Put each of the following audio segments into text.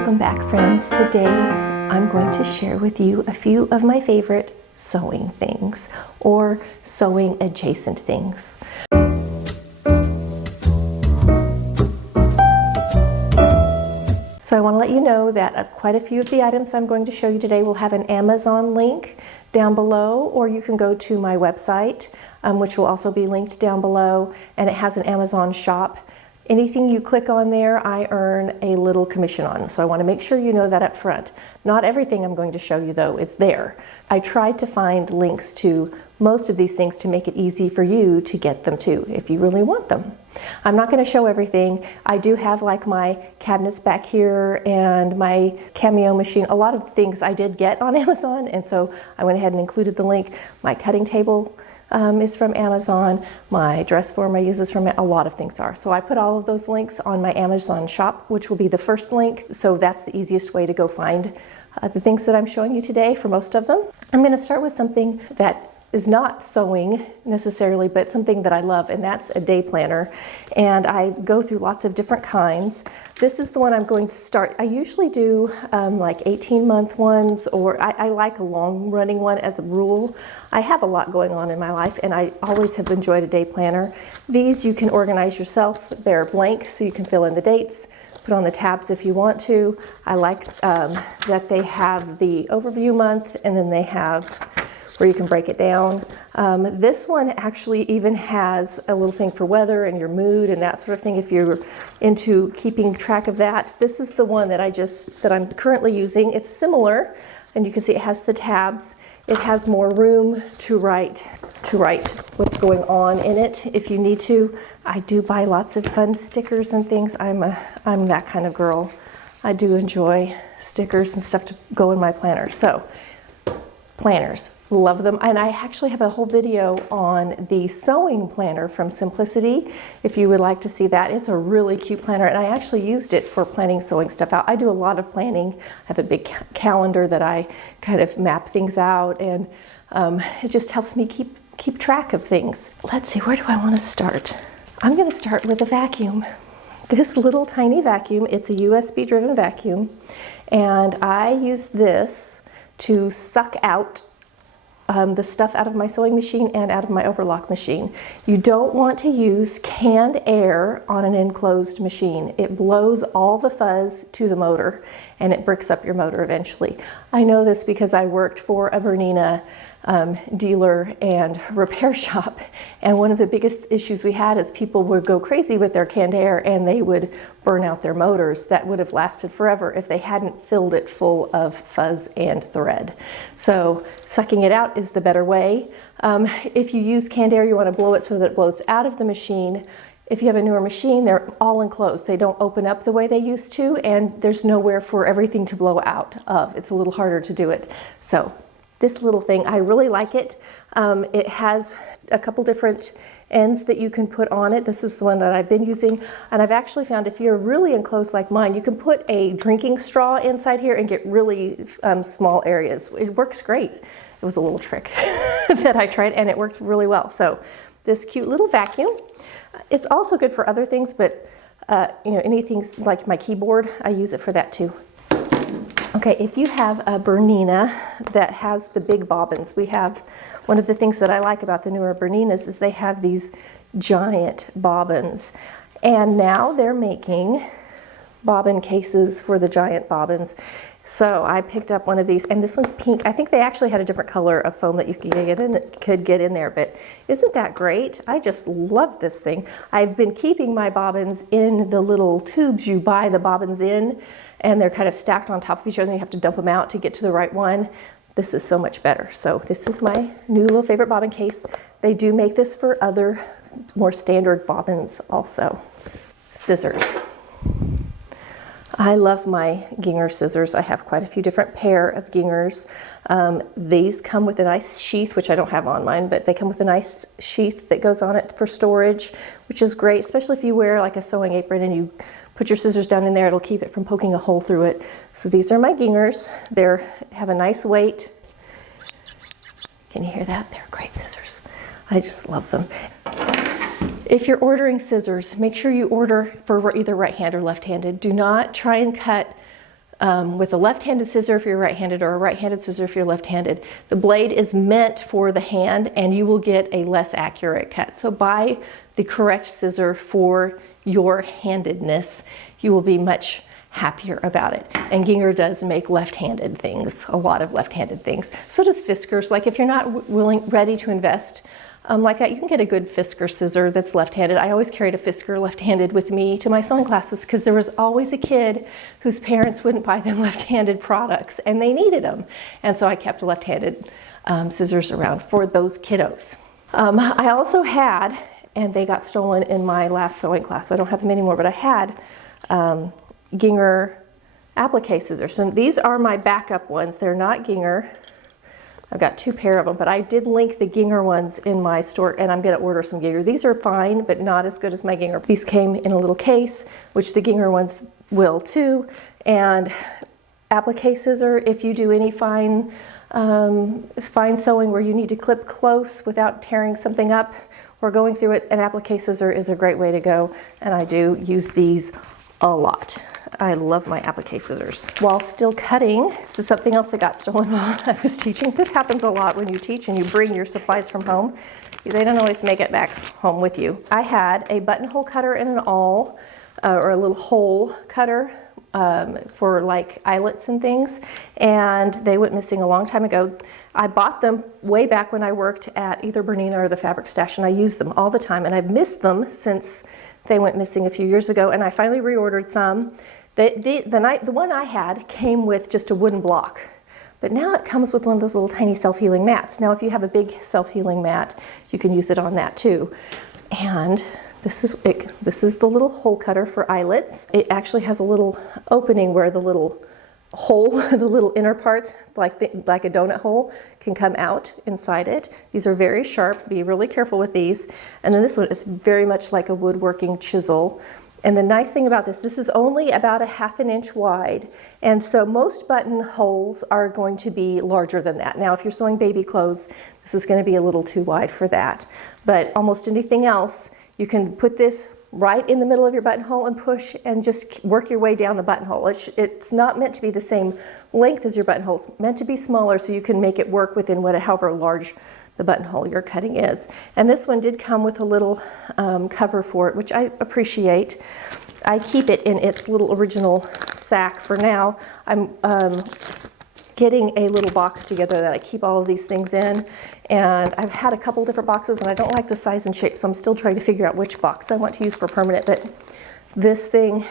Welcome back, friends. Today I'm going to share with you a few of my favorite sewing things or sewing adjacent things. So I want to let you know that quite a few of the items I'm going to show you today will have an Amazon link down below, or you can go to my website, which will also be linked down below, and it has an Amazon shop. Anything you click on there, I earn a little commission on. So I want to make sure you know that up front. Not everything I'm going to show you, though, is there. I tried to find links to most of these things to make it easy for you to get them too, if you really want them. I'm not going to show everything. I do have like my cabinets back here and my cameo machine. A lot of things I did get on Amazon, and so I went ahead and included the link. My cutting table is from Amazon. My dress form I use is from a lot of things are. So I put all of those links on my Amazon shop, which will be the first link. So that's the easiest way to go find the things that I'm showing you today for most of them. I'm going to start with something that is not sewing necessarily, but something that I love, and that's a day planner. And I go through lots of different kinds. This is the one I'm going to start. I usually do like 18-month ones, or I like a long-running one as a rule. I have a lot going on in my life, and I always have enjoyed a day planner. These you can organize yourself. They're blank, so you can fill in the dates, put on the tabs if you want to. I like that they have the overview month, and then they have where you can break it down. This one actually even has a little thing for weather and your mood and that sort of thing if you're into keeping track of that. This is the one that I'm currently using. It's similar, and you can see it has the tabs. It has more room to write what's going on in it if you need to. I do buy lots of fun stickers and things. I'm that kind of girl. I do enjoy stickers and stuff to go in my planner. So, planners. Love them. And I actually have a whole video on the sewing planner from Simplicity if you would like to see that. It's a really cute planner, and I actually used it for planning sewing stuff out. I do a lot of planning. I have a big calendar that I kind of map things out, and it just helps me keep track of things. Let's see, where do I want to start? I'm going to start with a vacuum. This little tiny vacuum, it's a USB driven vacuum, and I use this to suck out the stuff out of my sewing machine and out of my overlock machine. You don't want to use canned air on an enclosed machine. It blows all the fuzz to the motor, and it bricks up your motor eventually. I know this because I worked for a Bernina dealer and repair shop, and one of the biggest issues we had is people would go crazy with their canned air and they would burn out their motors. That would have lasted forever if they hadn't filled it full of fuzz and thread. So sucking it out is the better way. If you use canned air, you want to blow it so that it blows out of the machine. If you have a newer machine, they're all enclosed. They don't open up the way they used to, and there's nowhere for everything to blow out of. It's a little harder to do it. So this little thing, I really like it. It has a couple different ends that you can put on it. This is the one that I've been using, and I've actually found if you're really enclosed like mine, you can put a drinking straw inside here and get really small areas. It works great. It was a little trick that I tried, and it worked really well. So this cute little vacuum. It's also good for other things, but anything like my keyboard, I use it for that too. Okay, if you have a Bernina that has the big bobbins, one of the things that I like about the newer Berninas is they have these giant bobbins. And now they're making bobbin cases for the giant bobbins. So I picked up one of these, and this one's pink. I think they actually had a different color of foam that you could get in there, but isn't that great? I just love this thing. I've been keeping my bobbins in the little tubes you buy the bobbins in, and they're kind of stacked on top of each other, and you have to dump them out to get to the right one. This is so much better. So this is my new little favorite bobbin case. They do make this for other more standard bobbins also. Scissors. I love my Ginger scissors. I have quite a few different pair of Gingers. These come with a nice sheath, which I don't have on mine, but they come with a nice sheath that goes on it for storage, which is great, especially if you wear like a sewing apron and you put your scissors down in there. It'll keep it from poking a hole through it. So these are my Gingers. They have a nice weight. Can you hear that? They're great scissors. I just love them. If you're ordering scissors, make sure you order for either right-handed or left-handed. Do not try and cut with a left-handed scissor if you're right-handed, or a right-handed scissor if you're left-handed. The blade is meant for the hand and you will get a less accurate cut. So buy the correct scissor for your handedness. You will be much happier about it. And Gingher does make left-handed things, a lot of left-handed things. So does Fiskars. Like if you're not ready to invest like that, you can get a good Fiskar scissor that's left-handed. I always carried a Fiskar left-handed with me to my sewing classes because there was always a kid whose parents wouldn't buy them left-handed products and they needed them. And so I kept left-handed scissors around for those kiddos. I also had, and they got stolen in my last sewing class, so I don't have them anymore, but I had Gingher applique scissors. And these are my backup ones. They're not Gingher. I've got 2 pair of them, but I did link the Gingher ones in my store, and I'm going to order some Gingher. These are fine, but not as good as my Gingher. These came in a little case, which the Gingher ones will too. And applique scissor, if you do any fine sewing where you need to clip close without tearing something up or going through it, an applique scissor is a great way to go, and I do use these a lot. I love my applique scissors. While still cutting, this is something else that got stolen while I was teaching. This happens a lot when you teach and you bring your supplies from home. They don't always make it back home with you. I had a buttonhole cutter and an awl, or a little hole cutter for like eyelets and things, and they went missing a long time ago. I bought them way back when I worked at either Bernina or the Fabric Stash, and I used them all the time, and I've missed them since they went missing a few years ago, and I finally reordered some. The one I had came with just a wooden block, but now it comes with one of those little tiny self-healing mats. Now if you have a big self-healing mat, you can use it on that too. And this is the little hole cutter for eyelets. It actually has a little opening where the little hole, the little inner part, like a donut hole, can come out inside it. These are very sharp. Be really careful with these. And then this one is very much like a woodworking chisel. And the nice thing about this is only about a ½ inch wide. And so most buttonholes are going to be larger than that. Now, if you're sewing baby clothes, this is going to be a little too wide for that. But almost anything else, you can put this right in the middle of your buttonhole and push and just work your way down the buttonhole. It's not meant to be the same length as your buttonhole. It's meant to be smaller so you can make it work within however large the buttonhole you're cutting is. And this one did come with a little cover for it, which I appreciate. I keep it in its little original sack for now. I'm getting a little box together that I keep all of these things in, and I've had a couple different boxes and I don't like the size and shape, so I'm still trying to figure out which box I want to use for permanent. But this thing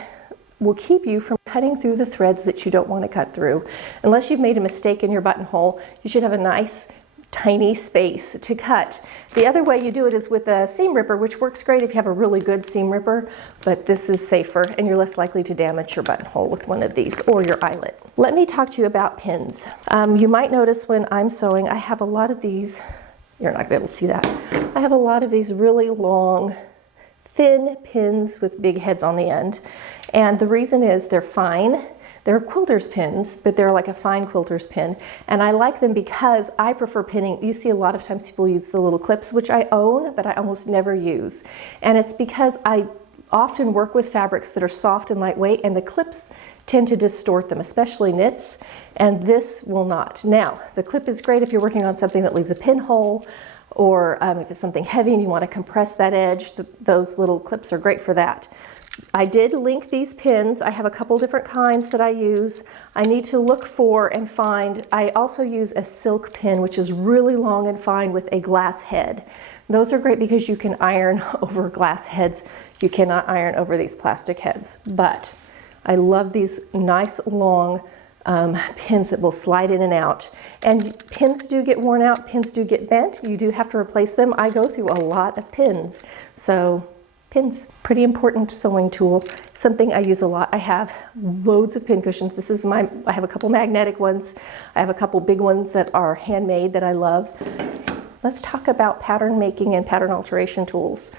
will keep you from cutting through the threads that you don't want to cut through. Unless you've made a mistake in your buttonhole, you should have a nice tiny space to cut. The other way you do it is with a seam ripper, which works great if you have a really good seam ripper, but this is safer and you're less likely to damage your buttonhole with one of these or your eyelet. Let me talk to you about pins. You might notice when I'm sewing, I have a lot of these, you're not gonna be able to see that. I have a lot of these really long, thin pins with big heads on the end. And the reason is they're fine. They're quilter's pins, but they're like a fine quilter's pin. And I like them because I prefer pinning. You see a lot of times people use the little clips, which I own, but I almost never use. And it's because I often work with fabrics that are soft and lightweight, and the clips tend to distort them, especially knits, and this will not. Now, the clip is great if you're working on something that leaves a pinhole, or if it's something heavy and you want to compress that edge, those little clips are great for that. I did link these pins. I have a couple different kinds that I use. I need to look for and find. I also use a silk pin, which is really long and fine with a glass head. Those are great because you can iron over glass heads. You cannot iron over these plastic heads. But I love these nice long pins that will slide in and out. And pins do get worn out. Pins do get bent. You do have to replace them. I go through a lot of pins. So pins, pretty important sewing tool, something I use a lot. I have loads of pin cushions. I have a couple magnetic ones. I have a couple big ones that are handmade that I love. let's talk about pattern making and pattern alteration tools.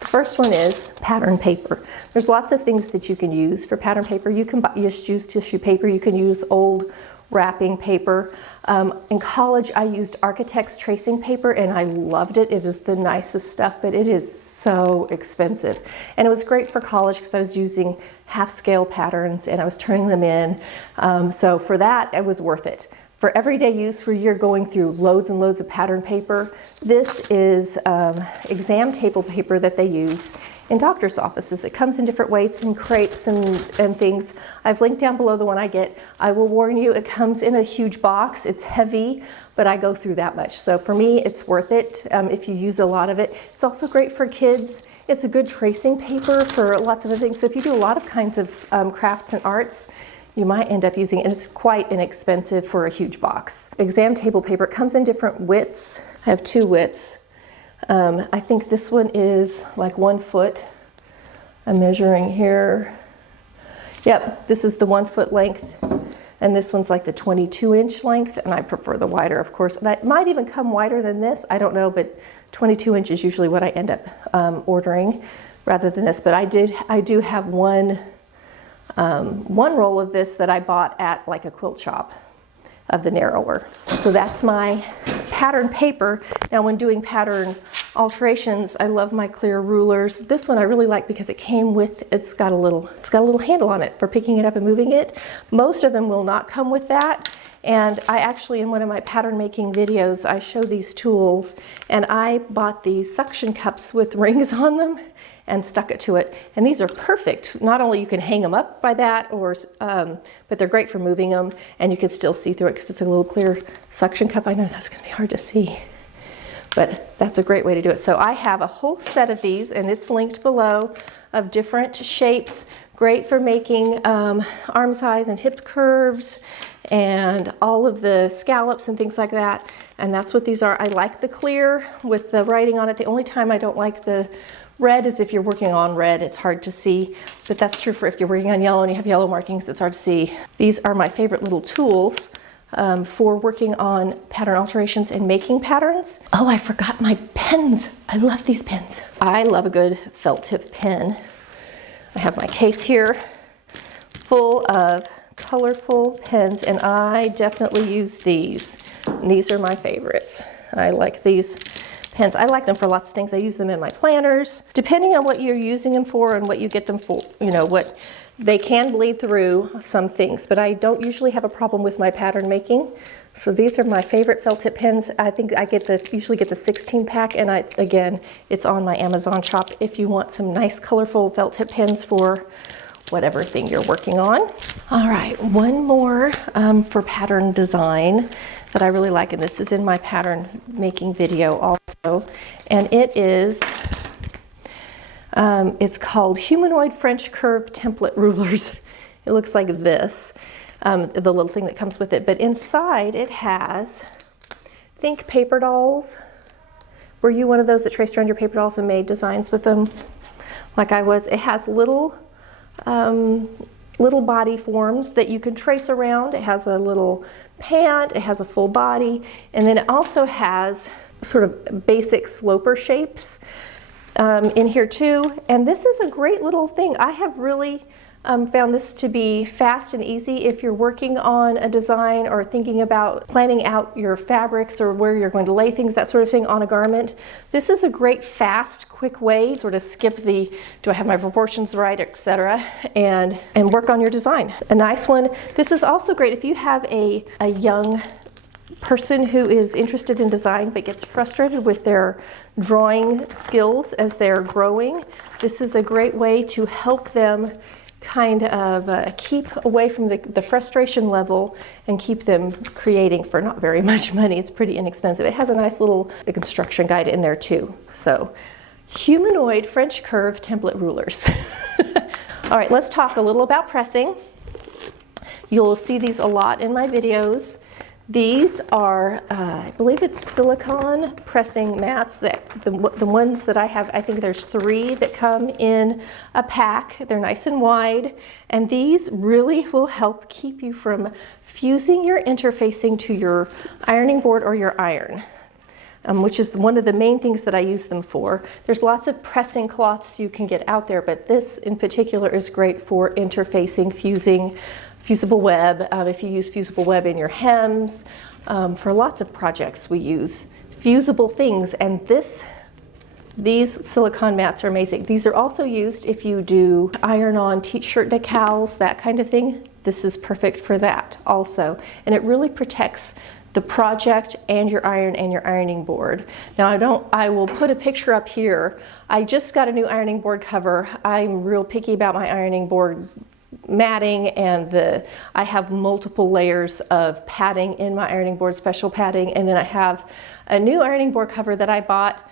The first one is pattern paper. There's lots of things that you can use for pattern paper. You can just use tissue paper. You can use old wrapping paper. In college, I used Architect's tracing paper and I loved it. It is the nicest stuff, but it is so expensive. And it was great for college because I was using half-scale patterns and I was turning them in. So for that, it was worth it. For everyday use where you're going through loads and loads of pattern paper, this is exam table paper that they use in doctor's offices. It comes in different weights and crepes and things. I've linked down below the one I get. I will warn you, it comes in a huge box. It's heavy, but I go through that much. So for me, it's worth it if you use a lot of it. It's also great for kids. It's a good tracing paper for lots of other things. So if you do a lot of kinds of crafts and arts, you might end up using it. It's quite inexpensive for a huge box. Exam table paper, it comes in different widths. I have 2 widths. I think this one is like 1 foot. I'm measuring here. Yep, this is the 1 foot length. And this one's like the 22-inch length, and I prefer the wider, of course. And it might even come wider than this, I don't know, but 22 inch is usually what I end up ordering rather than this. But I do have one roll of this that I bought at like a quilt shop of the narrower. So that's my pattern paper. Now when doing pattern alterations, I love my clear rulers. This one I really like because it came with, it's got a little handle on it for picking it up and moving it. Most of them will not come with that. And I actually, in one of my pattern making videos, I show these tools, and I bought these suction cups with rings on them and stuck it to it. And these are perfect. Not only you can hang them up by that, but they're great for moving them, and you can still see through it because it's a little clear suction cup. I know that's gonna be hard to see, but that's a great way to do it. So I have a whole set of these, and it's linked below, of different shapes. Great for making arm size and hip curves and all of the scallops and things like that. And that's what these are. I like the clear with the writing on it. The only time I don't like the red is if you're working on red, it's hard to see, but that's true for if you're working on yellow and you have yellow markings, it's hard to see. These are my favorite little tools for working on pattern alterations and making patterns. Oh, I forgot my pens. I love these pens. I love a good felt tip pen. I have my case here full of colorful pens, and I definitely use these. And these are my favorites. I like these pens. I like them for lots of things. I use them in my planners. Depending on what you're using them for and what you get them for, you know, what they can bleed through some things, but I don't usually have a problem with my pattern making. So these are my favorite felt tip pens. I think I usually get the 16 pack, and again, it's on my Amazon shop if you want some nice colorful felt tip pens for whatever thing you're working on. All right, one more for pattern design that I really like, and this is in my pattern making video also, and it is, it's called Humanoid French Curve Template Rulers. It looks like this, the little thing that comes with it, but inside it has, think paper dolls. Were you one of those that traced around your paper dolls and made designs with them? Like I was. It has little body forms that you can trace around. It has a little pant, it has a full body, and then it also has sort of basic sloper shapes in here too. And this is a great little thing. I have really found this to be fast and easy if you're working on a design or thinking about planning out your fabrics or where you're going to lay things, that sort of thing on a garment. This is a great fast, quick way to sort of skip the, do I have my proportions right, etc., and work on your design. A nice one. This is also great if you have a young person who is interested in design but gets frustrated with their drawing skills as they're growing. This is a great way to help them kind of keep away from the frustration level and keep them creating for not very much money. It's pretty inexpensive. It has a nice little construction guide in there too. So, humanoid French curve template rulers. All right, let's talk a little about pressing. You'll see these a lot in my videos. These are, I believe it's silicone pressing mats. The ones that I have, I think there's 3 that come in a pack. They're nice and wide, and these really will help keep you from fusing your interfacing to your ironing board or your iron. which is one of the main things that I use them for. There's lots of pressing cloths you can get out there, but this in particular is great for interfacing, fusing, fusible web. If you use fusible web in your hems, for lots of projects we use fusible things, and these silicone mats are amazing. These are also used if you do iron-on t-shirt decals, that kind of thing. This is perfect for that also, and it really protects the project and your iron and your ironing board. Now I will put a picture up here. I just got a new ironing board cover. I'm real picky about my ironing board matting, and I have multiple layers of padding in my ironing board, special padding, and then I have a new ironing board cover that I bought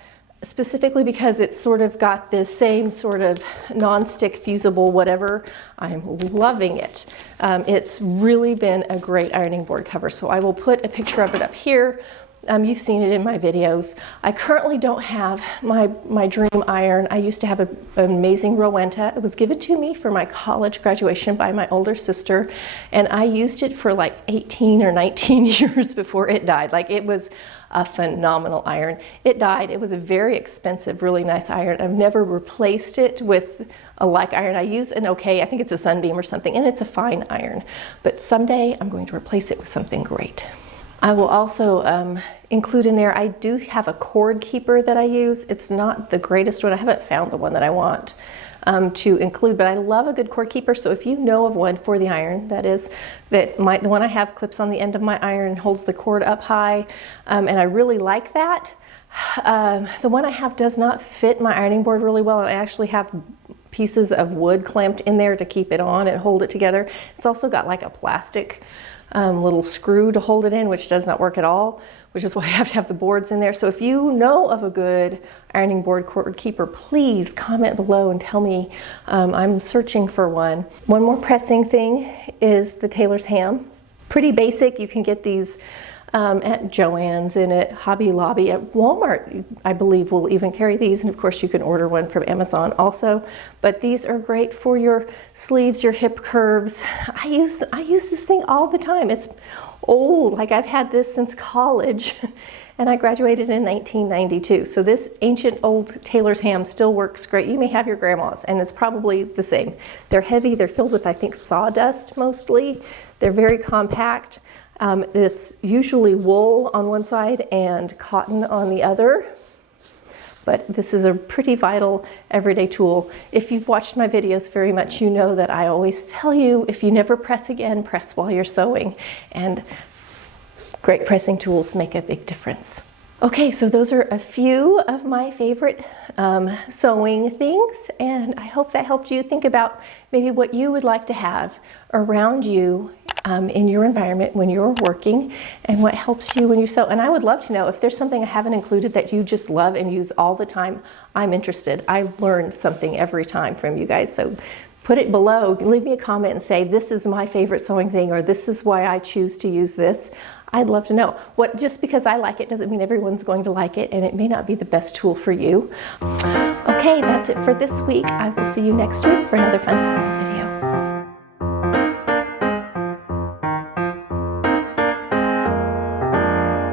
specifically because it's sort of got this same sort of non-stick fusible whatever. I'm loving it. It's really been a great ironing board cover, so I will put a picture of it up here. You've seen it in my videos. I currently don't have my dream iron. I used to have an amazing Rowenta. It was given to me for my college graduation by my older sister, and I used it for like 18 or 19 years before it died. Like, it was a phenomenal iron. It died. It was a very expensive, really nice iron. I've never replaced it with a like iron. I use an I think it's a Sunbeam or something, and it's a fine iron. But someday I'm going to replace it with something great. I will also include in there, I do have a cord keeper that I use. It's not the greatest one. I haven't found the one that I want to include, but I love a good cord keeper. So if you know of one for the iron, the one I have clips on the end of my iron and holds the cord up high, and I really like that. The one I have does not fit my ironing board really well, and I actually have pieces of wood clamped in there to keep it on and hold it together. It's also got like a plastic little screw to hold it in, which does not work at all, which is why I have to have the boards in there. So if you know of a good ironing board cord keeper, please comment below and tell me. I'm searching for one. One more pressing thing is the Tailors ham. Pretty basic. You can get these at Joann's and at Hobby Lobby. At Walmart, I believe, will even carry these, and of course you can order one from Amazon also. But these are great for your sleeves, your hip curves. I use this thing all the time. It's old, like I've had this since college, and I graduated in 1992. So this ancient old Tailors ham still works great. You may have your grandma's, and it's probably the same. They're heavy. They're filled with, I think, sawdust mostly. They're very compact. It's usually wool on one side and cotton on the other, but this is a pretty vital everyday tool. If you've watched my videos very much, you know that I always tell you, if you never press again, press while you're sewing, and great pressing tools make a big difference. Okay, so those are a few of my favorite sewing things, and I hope that helped you think about maybe what you would like to have around you in your environment when you're working, and what helps you when you sew. And I would love to know if there's something I haven't included that you just love and use all the time. I'm interested. I learn something every time from you guys. So put it below. Leave me a comment and say, this is my favorite sewing thing, or this is why I choose to use this. I'd love to know. Just because I like it doesn't mean everyone's going to like it, and it may not be the best tool for you. Okay, that's it for this week. I will see you next week for another fun sewing video.